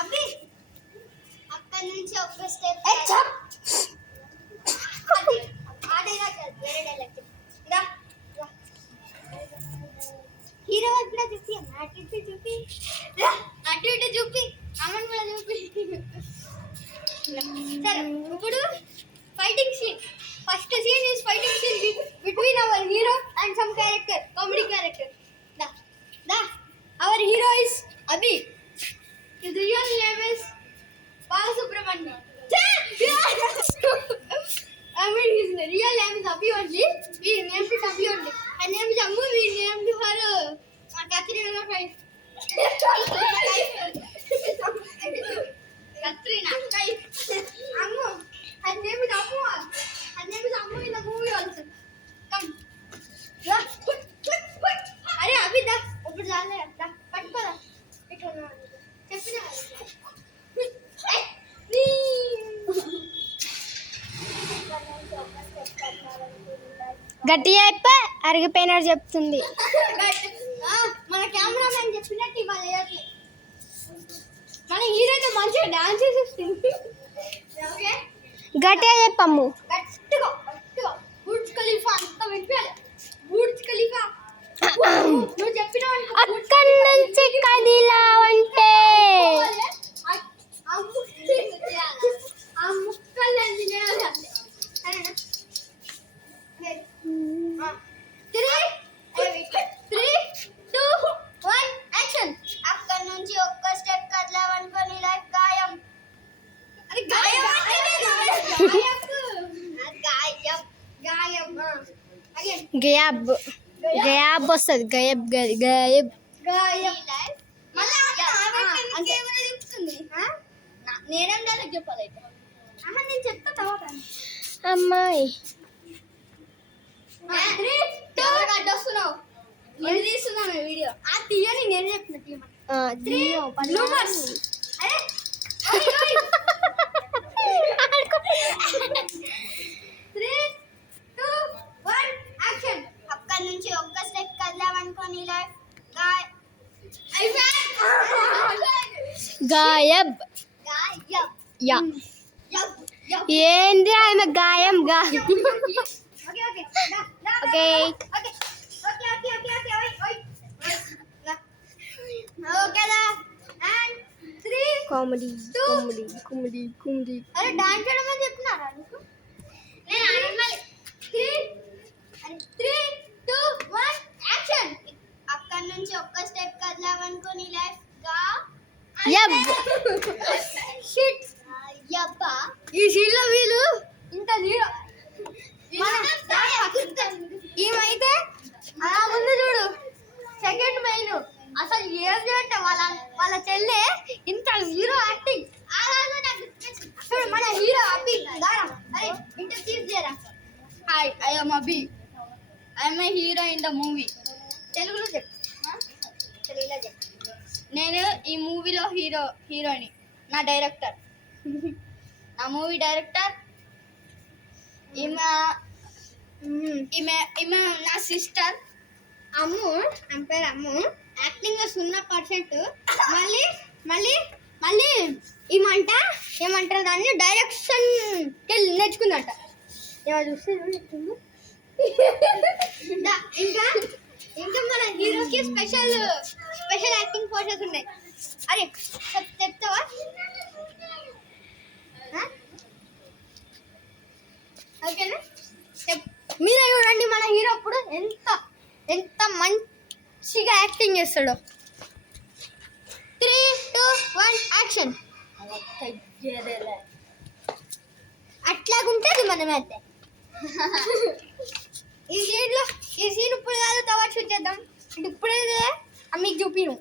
అబ్బి అక్కడి నుంచి ఒక స్టెప్ హీరో కూడా చూపి అటు ఇటు చూపి అమ్మని కూడా చూపి సరే ఇప్పుడు fighting scene first scene is fighting scene between our hero and some character comedy character our hero is Abhi. His real name is Balasubramanian. I mean his real name is Abhi only. We named it Abhi only. Her name is Ammu. We named her Katrina. Katrina. Ammu. Her name is Ammu. Her name is Ammu in the movie also. Come. अरे अभी दा ऊपर जा ले दा पट पर इधर చెప్పినా గట్టిగా చెప్ప అరిగిపోయినట్టు చెప్తుంది. మన కెమెరామెన్ చెప్పినట్టు ఇవాళ మన హీరోయిన్ మంచిగా డాన్స్ చేస్తుంది. ఓకే గట్టిగా చెప్పమ్ము. గట్టిగా బుర్జ్ ఖలీఫా అంత వింటాలి. బుర్జ్ ఖలీఫా నువ్వు చెప్పిన అక్కడి నుంచి కదిలావంటే ఆ ముక్కలన్నీ నేయాలి. అక్కడి నుంచి ఒక్క స్టెప్ కదలావనుకొని లైఫ్ గాయం. అరే గాయం గయాబ్ గయాబ్ వస్తుంది. గయబ్ గయబ్ నేనేం డైరెక్ట్ చెప్పాలి అమ్మ నేను చెప్తా తర్వాత అమ్మాయి అడ్డొస్తున్నావు నేను తీస్తున్నాను వీడియో ఆ తీయని నేను చెప్తున్నా అక్కడి నుంచి ఒక్క స్టెప్ కదలామనుకోని గాయబ్ యా ఏంది ఆమె గాయం okay comedy comedy comedy comedy. అరే డాన్స్ చేయడం చెప్తున్నారా నీకు? నేను ఆడమని 3 2 1 యాక్షన్. అక్కడి నుంచి ఒక్క స్టెప్ కదలామనుకోని లైఫ్ గా యబ్ షిట్ యబ్బా. ఈ సీన్ లో వీళ్ళు ఇంత జీరో ఈమైతే అలా ముందు చూడు సెకండ్ మెయిన్ అసలు ఏం చేయంటే వాళ్ళ చెల్లె ఇంత హీరో యాక్టింగ్ అసలు మన హీరో అబ్బి దారం. అరే ఇంటర్వ్యూ చేయరా. హాయ్ ఐ యామ్ అబ్బి. I am a hero in the movie. తెలుగులో చెప్పు. తెలుగులో చెప్పు. నేను ఈ మూవీలో హీరోని. నా డైరెక్టర్ నా మూవీ డైరెక్టర్ ఈమె నా సిస్టర్ అమ్ము. ఆమె పేరు అమ్ము. యాక్టింగ్ లో 0%. మళ్ళీ ఏమంటారు దాన్ని డైరెక్షన్ నేర్చుకుందంట. ఏమో చూస్తే ఇంకా మన హీరోకి స్పెషల్ యాక్టింగ్ పోర్షన్స్ ఉన్నాయి. అరే చెప్తావా? ఓకేనా? మీరే చూడండి మన హీరో అప్పుడు ఎంత మంచిగా యాక్టింగ్ చేస్తాడో. 3 2 1 యాక్షన్. అట్లాగుంటుంది మనమైతే. ఈ సీన్ ఇప్పుడు కాదు తర్వాత చూసేద్దాం. ఇప్పుడే మీకు చూపిను.